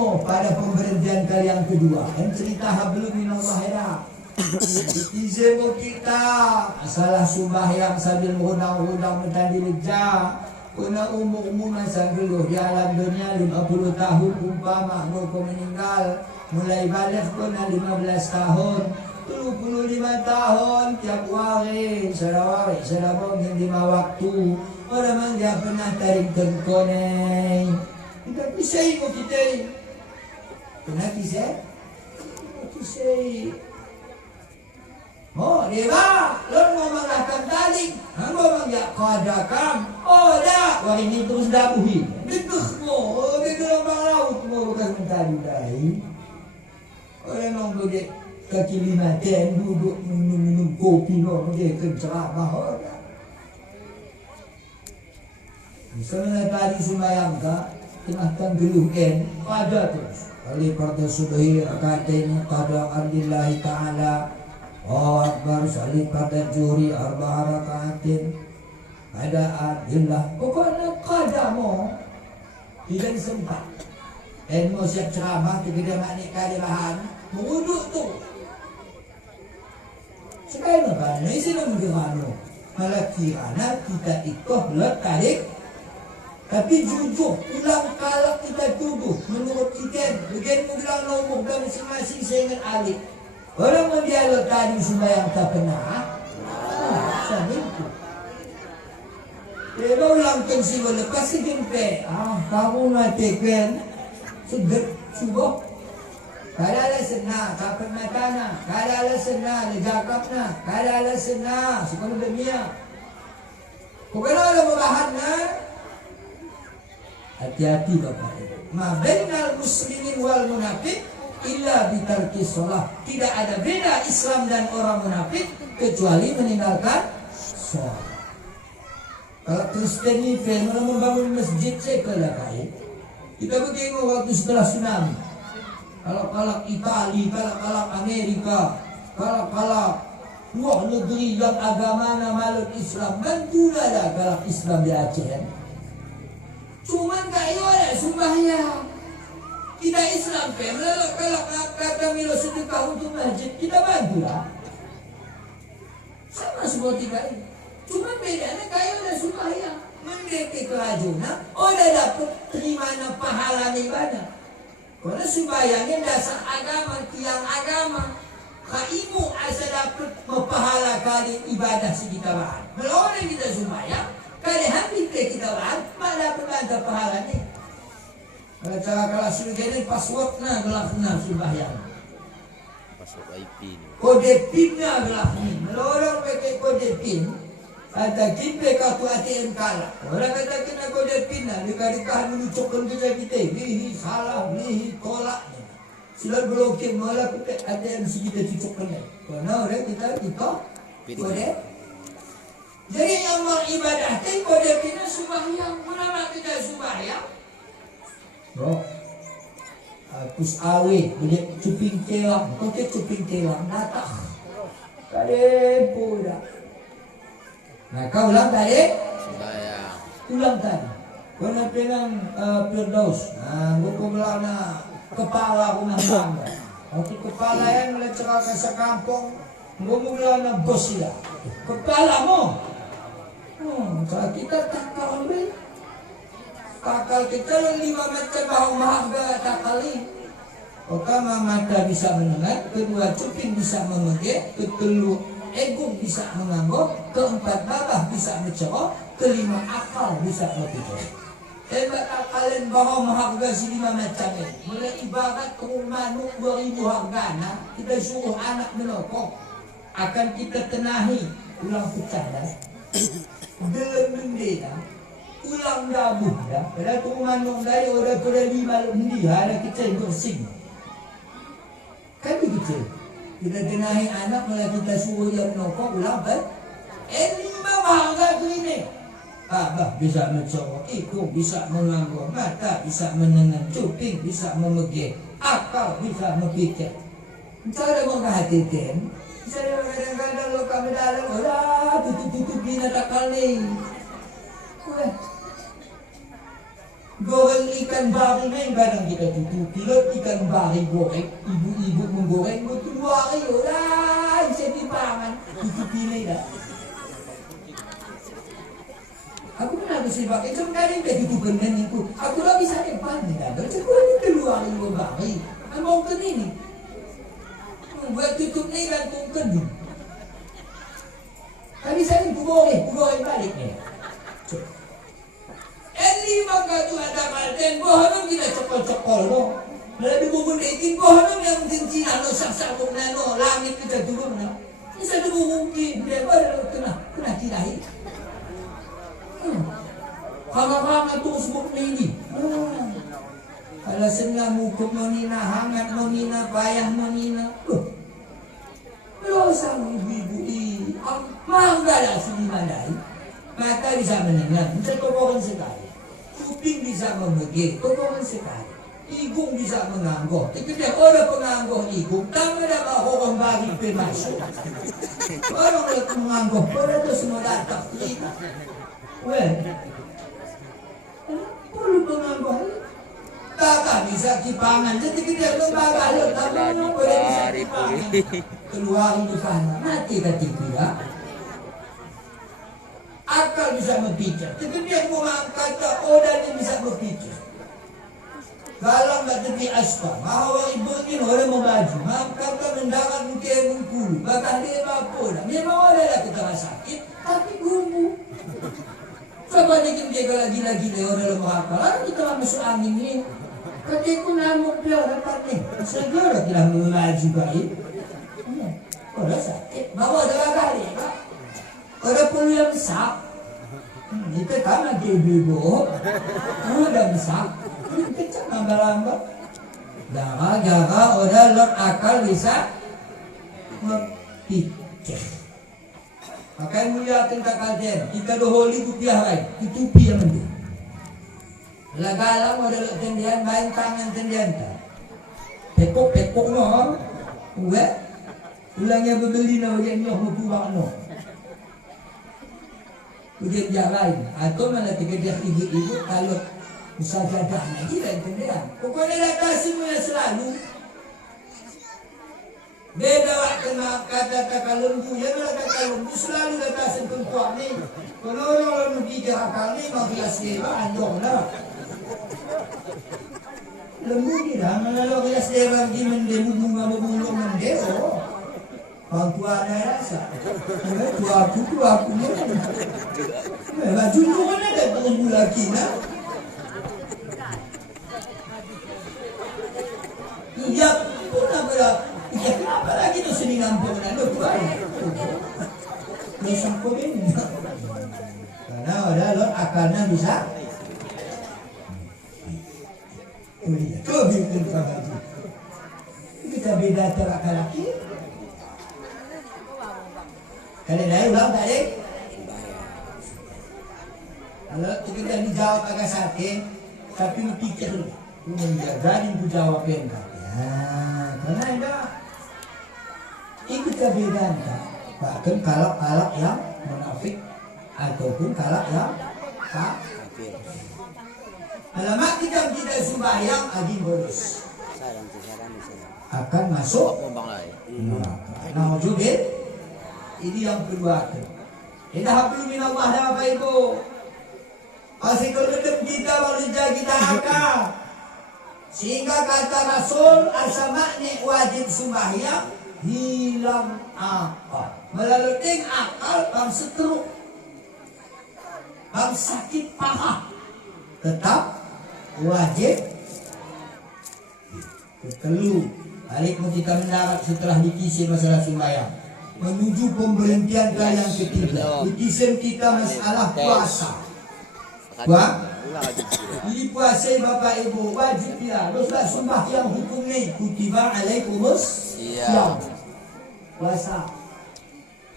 ilmu pada pemberhentian kali yang kedua. Yang cerita hablum minallah ya. Izin kita masalah sembahyang sambil mengundang-undang mentadi leja. Kuna umur-umur sambil di alam dunia 50 tahun umpama kau meninggal. Mulai balik kuna 15 tahun. 25 tahun tiap hari sedawari yang 5 waktu. Orang memang dia pernah tarik kengkoneng. Kita kisah mo kita. Pernah kisah? Kisah. Oh, dia ba? Lo mau mengatakan tali? Mau mengiak kadakan? Oh, dah. Wah ini terus dabuhi. Degeh mo. Di gelombang laut mo bukan mentadi dahi. Orang mau boleh kaki 5 ten duduk minum kopi no dia kenceramah orang. Misalnya tadi sembahyang ka tengah tenggeluhan pada terus kali pada subuhi rakaatnya pada alillahi ta'ala Akbar salih pada juri arba rakaatin ada adillah pokoknya kadamu tidak sempat mau siap ceramah tidak nak nikah di bahan menguduk tu sekarang apa? Ini sih nak berano malah kirana kita ikut belat tarik tapi jujur ulang kalak kita tuduh menurut kita bukan bilang nombor dan masing-masing saya ingat alik orang mendialog tadi sembahyang tak pernah sama itu dia ulang kensi lepas sejumpa kamu matikan sedek subuh kadala senang kapan matana kadala senang lejakapna kadala senang sekolah dunia bukan ada membahasnya. Hati-hati Bapak Ibu. Ma bainal muslimin wal munafik illa bitarki shalah. Tidak ada beda Islam dan orang munafik kecuali meninggalkan salat. Kalau Kristen ini fenomena membangun masjid sekali kita begini waktu setelah tsunami. Kalau Itali, kalau Amerika, kalau luar negeri yang agamanya malut Islam, bantulah kalau Islam di Aceh. Cuman kayo ada sembahyang. Kita Islam kalau kata milo sedekah untuk masjid, kita bantulah. Sama seperti kali. Cuman bedanya kayo ada sembahyang. Mendekati kelajunan, udah dapat terima pahala ibadah. Karena sembahyangnya dasar agama, tiang agama. Kaimu asa dapat pahala kali ibadah sekitar bahan. Melawan kita sembahyang, kali hampir kita bahan, malah dapat pahala ni. Kalau cara kelas ini passwordnya gelapnya sembahyang. Password IP ni. Kode PIN-nya gelapnya. Melawan pakai kode PIN. Ada kimpe katu ATM kalah. Orang kata kena kode PIN lah. Dikari-kari menucukkan kita. Ini salah, ini tolak. Sila blokir malah kita ATM kita cucukkan. Karena orang kita kode. Jadi yang mau ibadah itu kode PIN-nya sembahyang. Kenapa kita sembahyang? Bro, kus awe, boleh cuping kelang. Kode cuping kelang, natah. Kadepo dah. Nah, kau ulang tadi? Sembahyang. Ulang tadi. Kau nak pegang Firdaus. Nah, gua belana kepala aku nambang. Waktu kepala yang melecakal ke sekampung, gua belana bos ya. Kepala mo. Kalau kita takal be. Takal kita 5 meter bawah mahga takali. Pertama mata bisa menengat, kedua cuping bisa memegek, kedua ego bisa menganggap, keempat babah bisa mencerok, kelima akal bisa berpikir. Hebat akalin bahwa mengharga si 5 macam ini. Mulai ibarat rumah 2000 hargana, kita suruh anak menokok, akan kita tenahi, ulang pecah dah. Dalam bendera, ulang dabuh dah. Pada tu rumah nong daya, udah pada 5 lebih, ada kita yang bersing. Kan begitu? Kita tenahi anak malah kita suruh dia menokok ulang kan? 5 bahasa tu ini. Abah bisa mencorok, ikut bisa menganggap, mata bisa menenang, cuping bisa memegek, akal bisa memikir. Entah ada memperhatikan. Saya kadang-kadang lo kami dalam, tutup bina takal ni. Goreng ikan bari main kadang kita tutupi lot ikan bari goreng, ibu-ibu menggoreng betul 2 hari lah, bisa dipangan, tutupi ni dah. Aku pernah bersibak, itu kadang dia tutupan dengan itu. Aku dah bisa depan ni dah, cakap ni 2 hari 2 hari, mau ke ni. Buat tutup ni kan tungken ni. Tadi saya goreng balik ni. Eli maka tu ada kalten bohong kita cokol-cokol no. Lalu bubun ikin bohong yang cincin no sak-sak no langit kita turun no. Ini satu mungkin dia baru kena tirai. Hanga-hanga tu sebut ni. Kalau senang mukum monina hangat monina payah monina. Belum sang ibu-ibu manggalah sini mandai. Mata bisa mendengar, bisa tokokan sekali. Kuping bisa memegir, tokokan sekali. Igung bisa mengangguk. Tapi dia orang pengangguk igung, tama dah orang bagi pemasuk. Orang yang mengangguk, orang tu semua datang. Well, perlu pengangguk. Tak bisa kipangan, jadi kita lembaga lo, tak boleh bisa kipangan. Keluar itu sana, mati ketika. Akal bisa berpikir, tapi dia mengangkat orang yang bisa berpikir. Kalau nggak tepi aspal, mahu ibu ini orang membaju, mangkat mendarat mungkin mengkulu, bahkan dia apa dah. Memang ada lah kita sakit, tapi gumbu. Coba dia kalau gila-gila orang lemah akal, kita masuk angin ni. Ketika namuk dia dapat ni, segera kita membaju baik. Orang sakit, bawa dua kali, Pak. Orang perlu yang besar. Kita kan lagi ibu-ibu. Dah besar. Kita lambat-lambat. Gara-gara orang lot akal bisa berpikir. Akan mulia tentang kalian. Kita doholi kupiah lain. Tutupi yang itu. Lagalang ada lot tendian, main tangan tendian. Pekok-pekok no. Ulangnya berbeli no, yang nyoh membuang no. Ujian yang lain atau mana tiga dia ibu-ibu kalau musajadah lagi dan tendean. Pokoknya datasi mulai selalu. Beda waktu kata lembu, ya kata lembu selalu datasi perempuan ni. Kalau orang pikir akal ni menghias dewa andong lah. Lembu ni dah, kalau hias dewa pergi mendemu bunga-bunga mendeo. Orang tua ada rasa. Tua aku ni. Baju tu mana ada tunggu lagi nak? Iya pun apa? Iya kenapa lagi tu sini nampak nak tua? Mesang komen. Karena ada lot akalnya bisa. Kau bikin apa? Kita beda terakal lagi. Kali lain ulang tak dek? Kalau kita dijawab agak sakit, tapi pikir dulu. Jadi aku jawab yang tak. Ya, karena ada ikut perbedaan tak. Bahkan kalau yang munafik ataupun kalau yang kafir. Alamat kita tidak sembahyang adi boros. Akan masuk neraka. Nah, juga ini yang kedua. Indah hablu min Allah dan Bapak Ibu. Masih keduduk kita menjaga kita akal. Sehingga kata Rasul al-samakni wajib sembahyang hilang akal. Melalui akal bang seteruk. Bang sakit paha. Tetap wajib ketelu. Balik kita mendarat setelah dikisih masalah sembahyang. Menuju pemberhentian yang ketiga. Dikisih kita masalah puasa. Jadi puasa Bapak Ibu wajib ya. Teruslah sumpah yang hukum ni kutiba alaikumus syiyam. Puasa.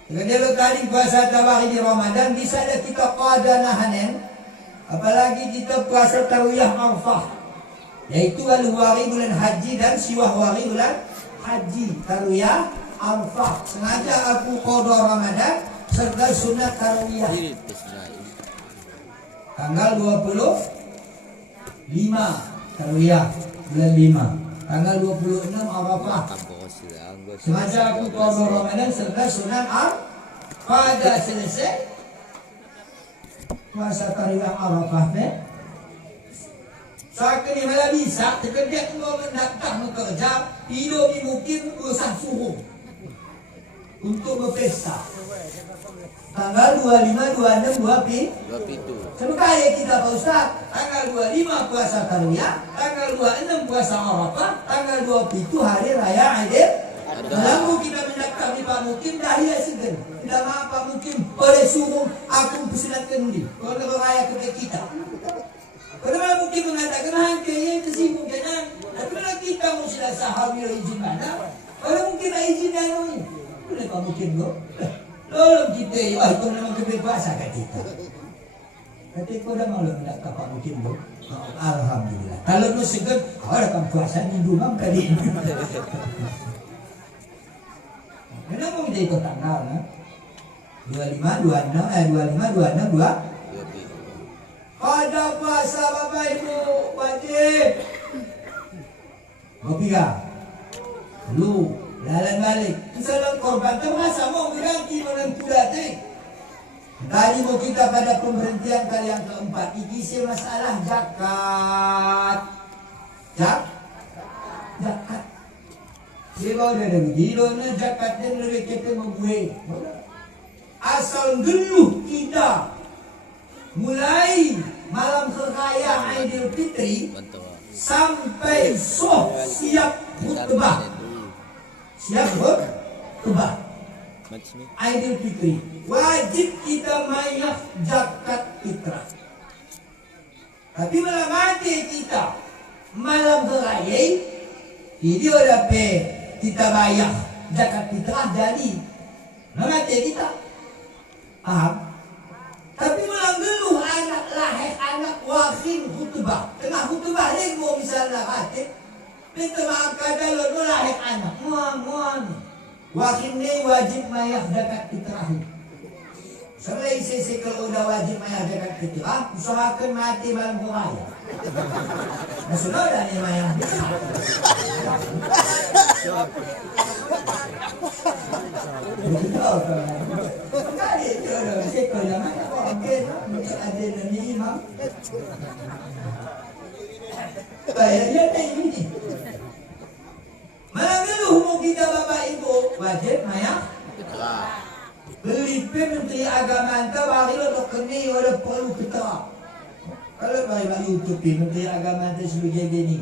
Kalau tadi puasa tarawih di Ramadan bisa ada kita qada nahanen. Apalagi kita puasa tarawih Arafah. Yaitu al-wari bulan haji dan siwah wari bulan haji. Tarawih Arafah. Sengaja aku qada Ramadan serta sunat tarawih. Tanggal 20 Tarwiyah bulan 5. Tanggal 26 Arafah. Kampung sila. Anggo Sengaja aku kalau Ramadan serta Sunan pada selesai masa tarwiyah Arafah Saya ni malah bisa terkejut mau mendatang bekerja hidup di mungkin usah suruh untuk berpesta. Tanggal 25, 26, 2 Pitu. Sebenarnya kita Pak Ustaz, tanggal 25 puasa tarwiyah, tanggal 26 puasa Arafah, tanggal 27 hari raya Aidil. Lalu kita mendatang di Pak Mukim dahlia segan. Tidak maaf Pak Mukim boleh suruh aku persilakan di. Kalau beraya ke kita. Kalau mungkin mengatakan hangkanya tersinggung jangan. Tapi kalau kita mau sudah sahabat izin mana? Kalau mungkin izin yang ini, boleh Pak Mukim lo. Lalu kita, itu memang kebebasan kan kita. Tapi kau dah malu nak Pak Mukim lo. Alhamdulillah. Kalau nu segan, ada kan puasa di rumah kali ini. Kenapa kita ikut tanggal? 25, 26, 2. Ada puasa Bapak Ibu wajib. Kopi kah? Lu lalan balik. Misalnya korban tu masa mau berganti menentu dating. Tadi mau kita pada pemberhentian kali yang keempat. Ini masalah zakat. Zakat. Dia bawa dia begini. Dia zakat dia lebih kita membuat. Asal geluh kita mulai malam raya Aidil Fitri sampai siap khutbah. Siap khutbah Aidil Fitri wajib kita bayar zakat fitrah. Tapi malam mati kita malam raya ini udah kita bayar zakat fitrah jadi malam mati kita paham. Tapi malam dulu anak lahir, anak wakil khutbah. Tengah khutbah ni mau misalnya kata, minta maaf kada lo lahir anak. Muan. Wakil ni wajib bayar zakat fitrah. Sebenarnya isi kalau udah wajib bayar zakat fitrah, usahakan mati malam raya. Maksudnya dah ni bayar. Betul kan? Kali itu sekolah mana orang ada nami imam. Bayarnya tak ini. Malam dulu umum kita Bapak Ibu wajib bayar. Beli Menteri Agama anda bagi lo kini ada perlu kita. Kalau bagi YouTube Menteri Agama anda sebagai gini.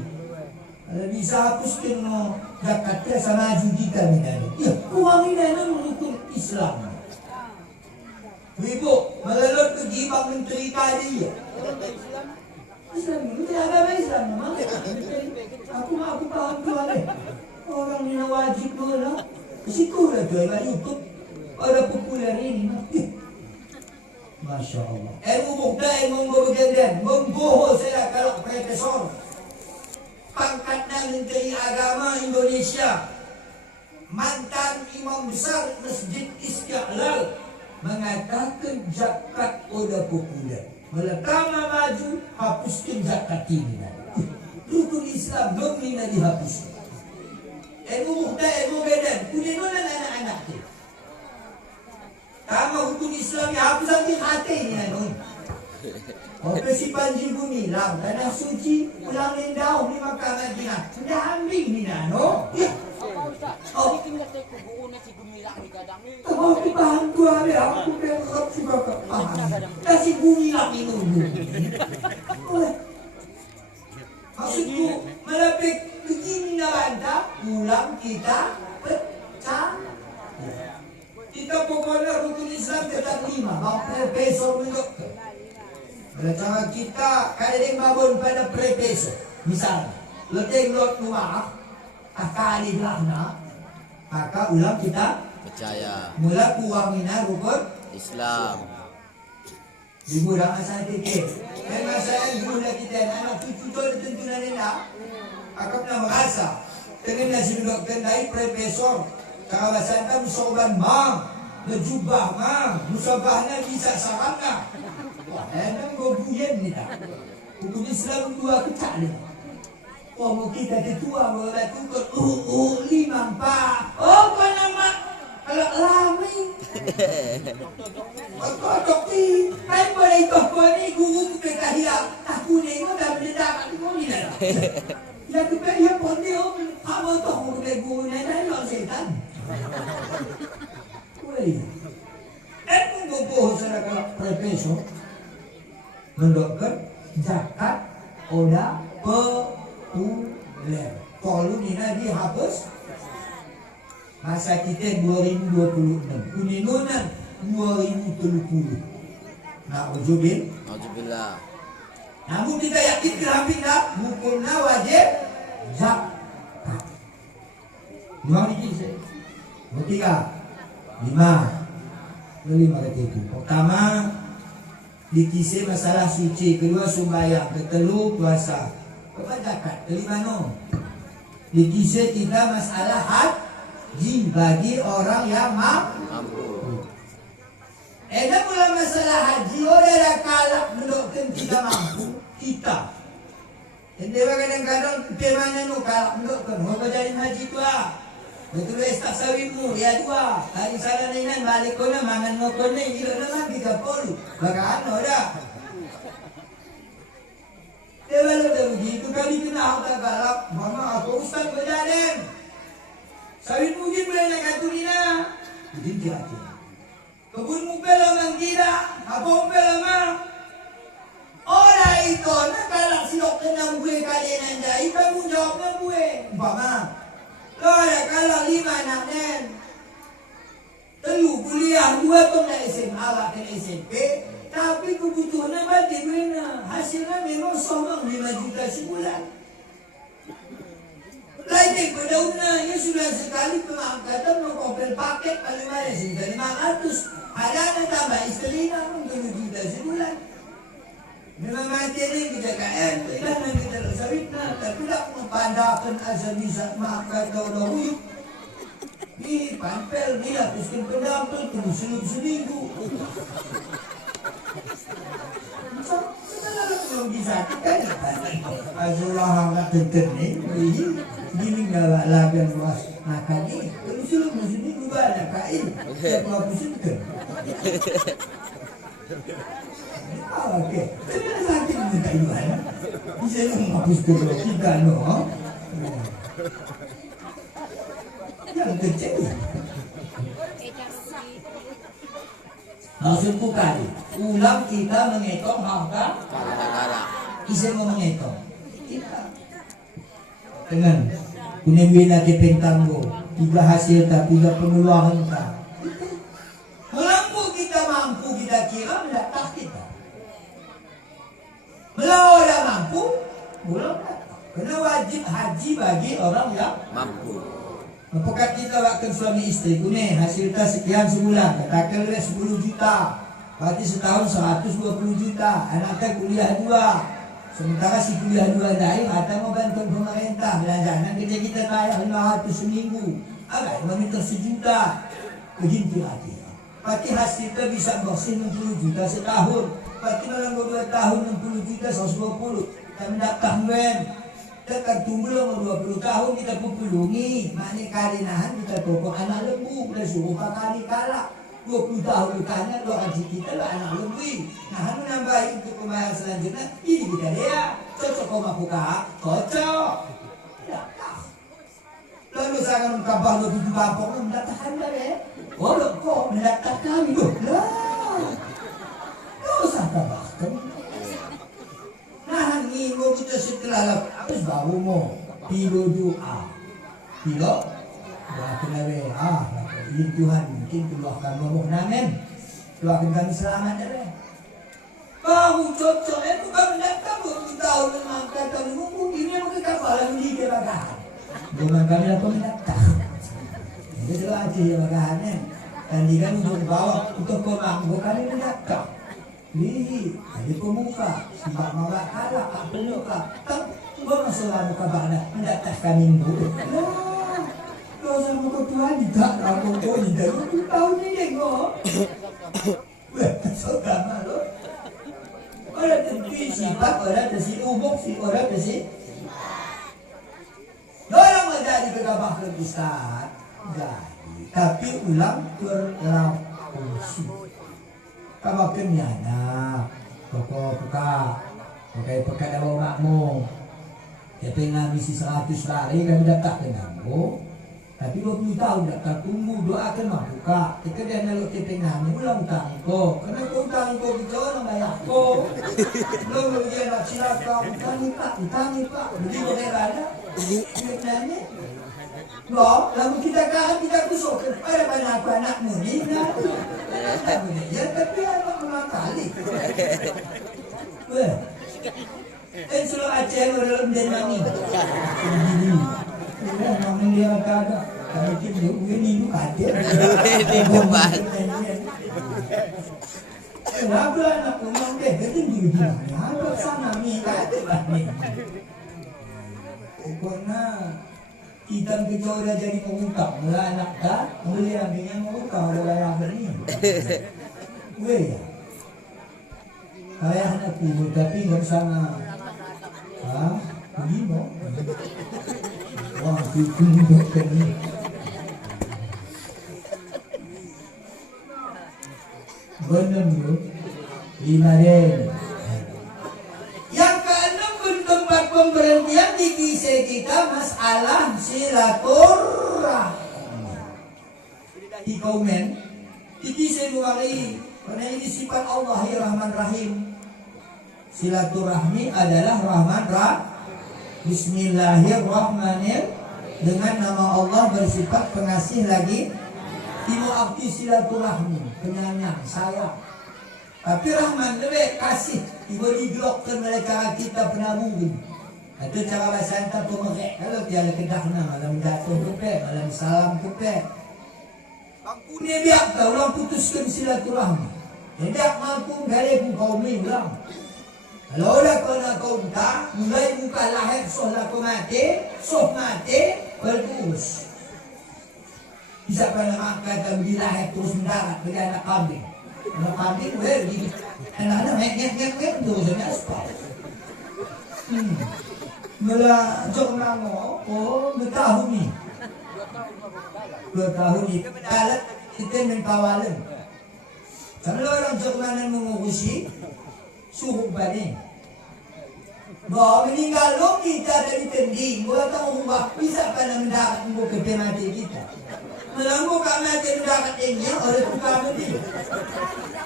Kalau bisa hapuskan no zakatnya sama judikan ini. Ya, uang ini menurut Islam. Ibu, melalui kegibah menteri tadi ya. Islam, menteri agama Islam memang. Aku paham tuan ni. Orang ni wajib pula. Situ lah tuan YouTube. Ada populer ini. Masya Allah. Ilmu bukda, ilmu bergantian. Membohong saya kalau profesor. Pangkatnya Menteri Agama Indonesia, mantan imam besar Masjid Istiqlal, mengatakan zakat udah populer. Melekama maju, hapuskan zakat ini. Rukun Islam belum ini dihapuskan. Ilmu muda, ilmu badan, punya mana anak-anak itu. Tama rukun Islam yang hapusan di hati ini. Operasi Panji Bumi lah, tanah suci, pulang lindau di Makkah Madinah. Sudah ambil ni nano. Oh, aku paham tu ada, aku berkata juga paham. Kasih bumi lah ini dulu. Maksudku melebih begini bantah, pulang kita pecah. Kita pokoknya rukun Islam tetap 5. Mau besok menjok. Cara kita kadang bangun pada prepeso. Misalnya, leteng lot rumah, akali belakna, maka ulang kita percaya. Mula kuangina rukun Islam. Ibu dah asal titik. Karena saya guna kita anak cucu tu tentu nana. Aku pernah merasa dengan nasi duduk kendai prepeso. Kawasan kita musoban mang, berjubah mang, musabahnya bisa sarangna. Emang gue buyen ni tak. Bukunya selalu dua kecak dia. Oh, mau kita ketua, mau lakukan lima pak. Oh, kau nama kalau lami. Kau ni, kan boleh ikut kau ni guru kita kahiyap. Aku ni kau dah mendadak aku ni dah. Ya kita ya pun dia, kamu tu aku kita guru ni dah yang setan. Wei, aku bohong sana kalau profesor mendokter zakat oda populer. Kalau ni nanti hapus masa kita 2026, kuninunan 2030. Nak ujubin? Alhamdulillah. Namun kita yakin kerapindah hukumnya wajib zakat. Dua ni kisah. Bertiga, lima itu. Pertama, dikisah masalah suci. Kedua, sumbayang. Ketelu, puasa. Keempat, zakat. Kelima, no. Dikisah kita masalah haji bagi orang yang mampu. Ada pula masalah haji. Orang yang kalap menukkan tidak mampu. Kita. Jadi kadang-kadang temanya no kalap menukkan. Mau berjalan haji tu lah. Betul tak sawitmu ya dua. Hari salah nainan balik ko na mangan mo ko na ilo naman kita polo. Baka ano dah. Diba lo dah begitu kali kena aku tak galap. Mama aku ustaz berjalan. Sawit mungkin boleh nak katulin na. Jadi hati. Kebun mo pala mang tidak. Apa mo pala mang. Orang itu nak galak silok kena buih kali nanda. Iba mo jawab na buih. Mama. Kalau 5 anak nen telu kuliah 2 pun nak SMA awak kena SMP tapi kebutuhannya mati mana hasilnya memang somong 5 juta sebulan lain pada ya sudah sekali pengangkatan mengkompel paket paling banyak sekitar 500 ada yang tambah istrinya pun 2 juta sebulan memang mati ni kita KM tidak nak kita sawit tapi tak mempandakan asal bisa makan tahu ni pampel ni lah piskin pendampel tunggu seminggu kita lalu belum bisa kan asalah hangat tenten ni gini gak lagi yang luas makan ni tunggu seminggu banyak kain saya mau pusing kan. Okey, sebenarnya sakit minta iman. Bisa menghapus kedua kita no. Yang kecil. Maksudku kali, ulang kita menghitung harta. Bisa mau menghitung. Kita dengan kunewila ke pentanggo, 3 hasil tak 3 pengeluaran tak. Mampu kita kira mendatang kita. Kalau orang mampu, belum datang. Kena wajib haji bagi orang yang Mampu. apakah kita waktu suami istri ni hasil kita sekian sebulan, katakan 10 juta, berarti setahun 120 juta. Anaknya kuliah 2, sementara si kuliah 2 lain atau mau bantu pemerintah belanjaan kita bayar 500 seminggu, agak meminta 1 juta, begitu hati. Berarti hasil kita bisa bersih 60 juta setahun. Berarti dalam 2 tahun 60 juta 120. Kita mendaftar men. Kita akan tunggu lama 20 tahun kita pupulungi. Maknanya kalinahan kita topok anak lembu. Kita suruh pakali kalak. 20 tahun bertanya dua haji kita lah anak lembu. Nah, anu nambahin untuk pembayaran selanjutnya. Ini kita dia. Cocok kau mampu kah? Cocok. Tidak. Lalu saya akan kabar lebih di bampok. Mendaftar anda ya. Oh, kok mendapat kami loh? Lah, tak usah tambahkan. Nah, ni mau kita setelah habis baru mau pilo doa, pilo doa kenawe. Ini Tuhan mungkin keluarkan ngomong namen, keluarkan kami selamat deh. Baru cocok, bukan mendapat 20 tahun mengangkat tahun mungkin ini mungkin kapal yang di bagahan. Bukan kami apa mendapat. Itu aja ya bagahannya. Dan dia untuk bawa untuk komang bukan ini datang. Lihi, ada pemuka, sebab mawak kalah, tak pemuka. Tak, gua masalah muka bana, mendatang kami dulu. Lah, kau sama ketua tidak, aku kau tidak. 20 tahun ini kau. Wah, saudara lo. Orang tentu sifat, orang tersi umum, orang tersi. Orang menjadi kegabah ke Ustaz, jadi. Tapi ulang berlaku. Kamu kenyana, pokok peka, pakai peka dalam makmu. Ya pengen misi 100 hari kan datang ke kamu. Tapi 20 tahun datang tunggu doakan mampu kak. Kita dia naluk kepengan ni ulang utang ko. Karena kau utang ko kita orang bayar ko. Belum dia nak silakan utang ni pak. Jadi boleh ada. Sebenarnya. Loh, lalu kita kan kita kusuk. Ada banyak anak ni. Ya tapi anak mengakali. Weh. Selalu Aceh dalam denami. Namun dia kata, kalau kita ini ada. Di depan. Kenapa anak rumah dia itu di mana? Apa sana ni ada ni? Karena kita kecuali jadi pengutang, mula anak dah, mula yang dengan pengutang ada yang beri. Weh ya. Ayah anak pun tapi nggak sana. Begini. Wah, itu bukan ni. Benar tu, lima den. Yang keenam tempat pemberhentian di kisah kita masalah silaturahmi. Di komen, di kisah dua kali. Karena ini sifat Allah ya Rahman Rahim. Silaturahmi adalah Rahman Rahim. Bismillahirrahmanirrahim. Dengan nama Allah bersifat pengasih lagi. Timu abdi silaturahmi, penyayang, sayang. Tapi Rahman lebih kasih. Tiba digelokkan oleh cara kita penabung. Itu cara bahasa anta pemerek. Kalau tiada kedahna malam jatuh kepek, malam salam kepek. Bangkunya biar kau orang putuskan silaturahmi. Tidak mampu balik kau ulang. Kalau dah kena kau tak, mulai buka lahir soh lah kau mati, berkurus. Bisa pernah angkat di lahir terus mendarat bagi anak kambing. Anak kambing beri, anak-anak ngek terus ada aspal. Mula jok namo, oh bertahun ni. 2 tahun ni, kalau kita mengkawalan. Kalau orang jok mana mengurusi, suruh balik. Bahawa meninggal lo kita dari tending. Gua tahu rumah bisa pada mendarat ke mati kita. Melanggu kami mati mendarat ini oleh tukar mati.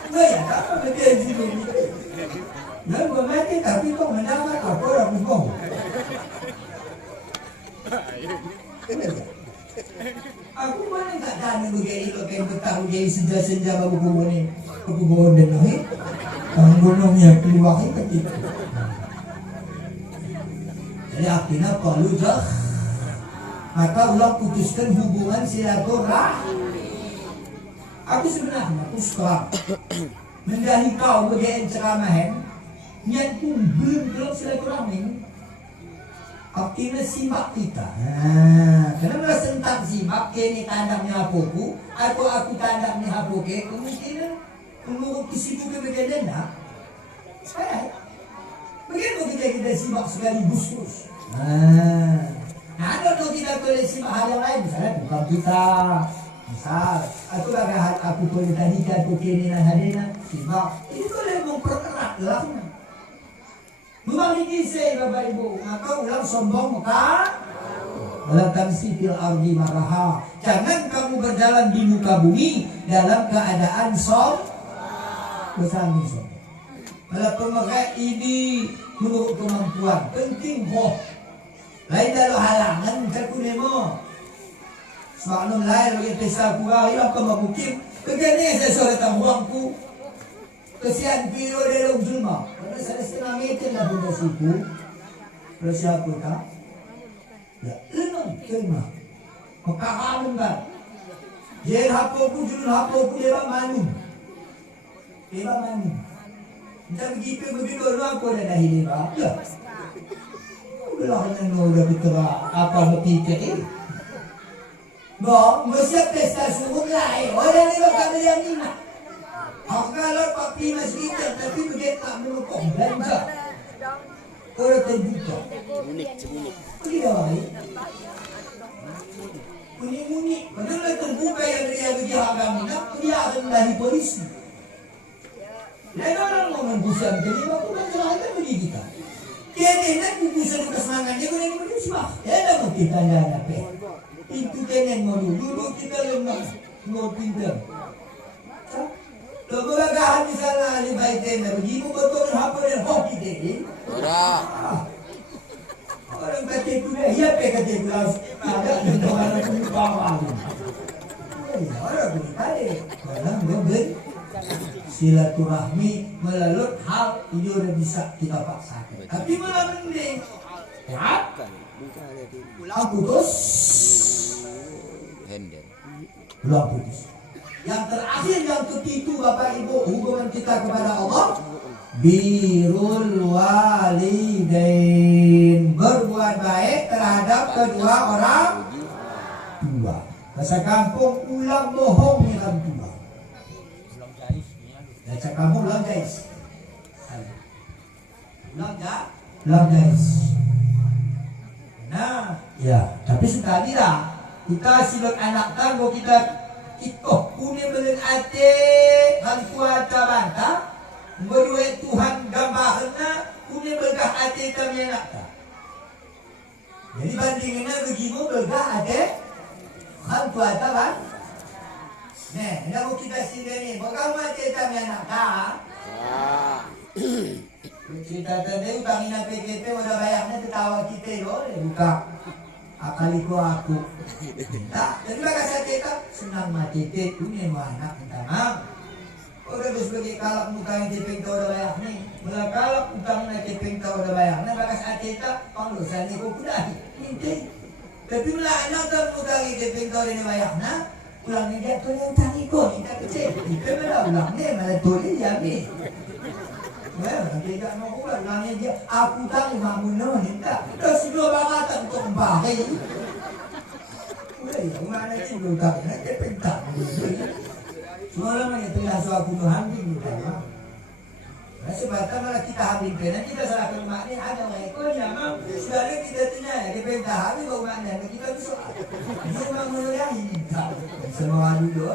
Nah ya, apa betul di sini? Nah, gua mati tapi kok mendarat apa orang bohong. Aku mana tak tahu begini lo kan bertahu jadi senja-senja babu kubur dan nahi. Ang gunungnya keluar ketika. Jadi akhirnya kalau dah, maka Allah putuskan hubungan silaturahmi. Aku sebenarnya aku suka mendahi kau bagian ceramahan, niat pun belum silaturahmi. Akhirnya simak kita. Kenapa sentak simak? Kini tandangnya aku tandangnya aku kemungkinan. Menurut kesibukan bagian nak, bagaimana kita simak sekaligus terus? Ada tu kita boleh simak hal yang lain, misalnya bukan kita, misal, atau agak aku boleh tadi aku kini dan hadina simak, ini boleh mempererat dalamnya. Memiliki saya bapak ibu, maka ulang sombong maka Walakan sifil ardi maraha. Jangan kamu berjalan di muka bumi dalam keadaan bersama sombong. Kalau pemerintah ini menurut kemampuan penting hoh. Lain dalam halangan kaku nemo. Semaklum lain bagi pesta kurang ilah kau mabukim. Begini saya sore tangguangku. Kesian biro dalam zulma. Karena saya setengah meter lah benda siku. Kalau siapa tak? Ya, lenong kelma. Makahamun kan. Jer hapoku julun hapoku lewat manu. Lewat manu. Entah begitu lu aku dah dahili ba. Ya. Ulah nang udah bitera apa mepikir ini. Bo, mesti pesta suruh lai. Orang ni bakal yang ni nak. Kalau Pak Primas kita, tapi begitu tak menukung belanja. Orang terbuka. Pergi dah balik. Muni-muni. Padahal terbuka yang dia bagi hak kami. Dia akan dari polisi. Lain orang mau membusan. Jadi waktu masyarakat bagi kita. Kena bubusan ke semangat. Dia kena ini sebab. Dia dah mau kita dah apa. Itu kena mau dulu kita lemah. Mau pintar. Kalau lagahan di sana ahli baitin, begitu betul apa yang hoki deh. Orang kata itu dah, iya kata itu lah. Ada orang punya bawang. Orang punya tadi, orang memberi silaturahmi melalui hal ini udah bisa kita paksakan. Tapi malah mending, ya, pulang putus, pulang putus. Yang terakhir, yang kepitu Bapak Ibu, hubungan kita kepada Allah, birrul walidain, berbuat baik terhadap kedua orang tua. Bahasa kampung, ulang bohongnya orang tua. Bahasa kampung, ulang guys. Ulang guys. Nah, ya, tapi sekali lah kita silat anak tanggo kita punya belen ate hantuata banta berduit Tuhan gambarna punya berkah ate kami anak ta. Jadi bandingannya begitu berkah ate hantuata ban. Nah, nak kita sini bagaimana ate kami anak ta. Kita tadi utangin PKP udah bayarnya ketawa kita loh, buka akaliku aku. Tak, jadi bagaimana kita senang mati itu punya anak tanam. Orang tu sebagai kalak utang tipeng tahu dah bayar ni. Mula kalak utang nak tipeng tahu dah bayar. Nak bagaimana kita panglusan ni kau kudahi. Ini. Tapi mula anak tu utang tipeng tahu dah bayar na. Ulang ni dia tu yang utang ikut. Kita kecil. Kita malah ulang ni malah tulis dia ni. Nanti tak mau buat ulangnya dia. Aku tak bangun ni tak. Dah sudah bangat untuk bahaya. Mana ni belum tak nak kepentak. Semua orang yang telah suatu Tuhan ini kan. Sebab malah kita ambil pena kita salahkan mak ni ada orang ekor yang mau sudah kita tinggal kepentak habis baru makna kita bisa. Dia memang melayani tak. Semua dulu.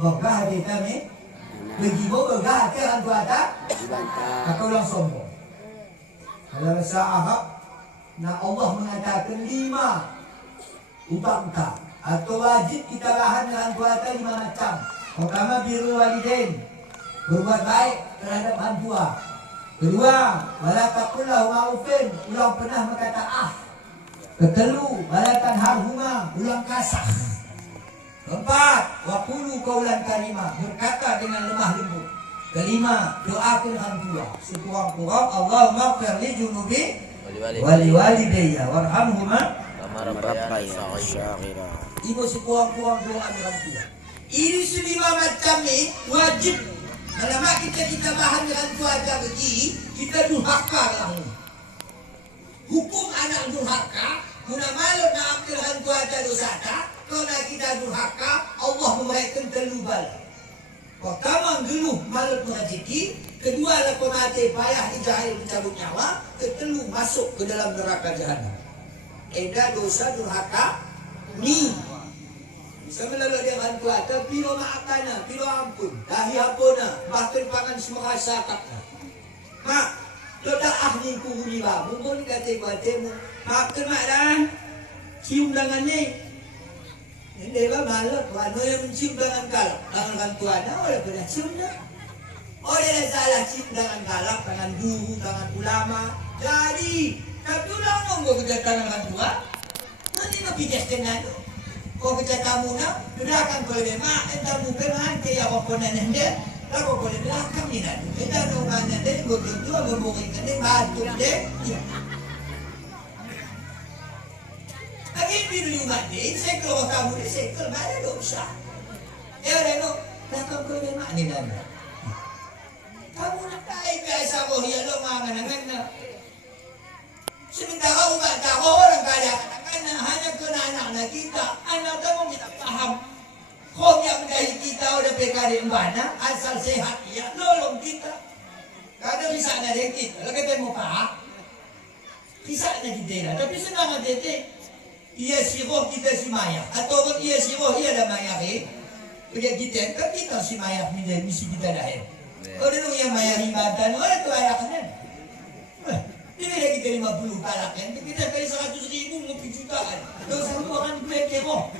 Bogah kita ni begitu bogah ke orang tua tak? Kau ulang sombong. Kalau rasa ahak. Nah Allah mengatakan 5 utang atau wajib kita bahan dengan puasa 5 macam. Pertama birrul walidain, berbuat baik terhadap orang tua. Kedua, wala taqul lahum ufin, ulang pernah berkata ah. Ketelu, wala tanharhuma, ulang kasar. Keempat, wa qulu qawlan karimah, berkata dengan lemah lembut. Kelima, doakan orang tua. Sekurang-kurang Allahumma ighfir li junubi wali-walidayya warhamhuma kama rabbayani shaghira. Ibu sekurang-kurang doa orang tua. Ini 5 macam ni wajib. Kalau kita bahan dengan tua aja begini, kita durhaka lah. Hukum anak durhaka, guna malu nak ambil dengan tua aja dosa tak. Kalau kita durhaka, Allah memberikan terlubal. Pertama geluh malu rezeki. Kedua lakukan mati payah dijahil mencabut nyawa. Ketelu masuk ke dalam neraka jahanam. Eda dosa durhaka ni. Bisa melalui dengan kuasa piro maafana, piro ampun, dahi apona, bahkan pangan semua sakatna. Mak, lo dah ahli ku huni ba, mungkin kata kuatemu, maafkan mak dah. Cium tangan ni. Ini ba malu, tuan yang mencium tangan kalak, tangan tuan dah oleh pernah cium dah. Oleh dah salah cium tangan kalak, tangan guru, tangan ulama. Jadi, tapi ulang nunggu kerja tangan tua. Nanti nak pergi dengan tu. Kau kerja tamu nak, belakang boleh mak, entah mungkin nanti ya komponen dia, lalu boleh belakang ni nak. Kita nunggu nanti, gua tua berbuking ni batu deh. Lagi pilih mak ni, saya kalau kamu ni, saya kalau mana dosa. Orang nak belakang boleh mak ni nak. Kamu nak tahu biasa kau hias lo mangan. Sementara umat tahu orang kaya hanya kena anak kita. Anak kamu kita faham. Kau yang menjadi pekari mbana, asal sehat iya, nolong kita. Kada bisa na rin kita. Lagay mo pa, bisa na kita. Tapi senang na dete. Iya si Roh, kita si Maya. Atau kung iya si Roh, iya na Maya ke. Kaya kita si Maya, misi kita dahil. Kung nung iya Maya himatan, wala ito ayak na. Dinila kita 50 palak yan. Kita kayo 100,000 mo pijutaan. Daw sa mo kan pwede mo.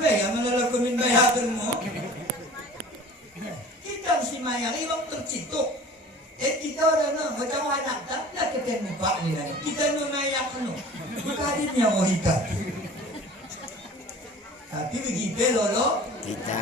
Kaya manalagumin bayatan mo. Kita si Maya, iwang tercitok. Kita orang no, macam anak tak, nak ketemu pak ni lagi. Kita no Maya no. Kadin niya mo hikat. Tapi begitu lolo. Kita.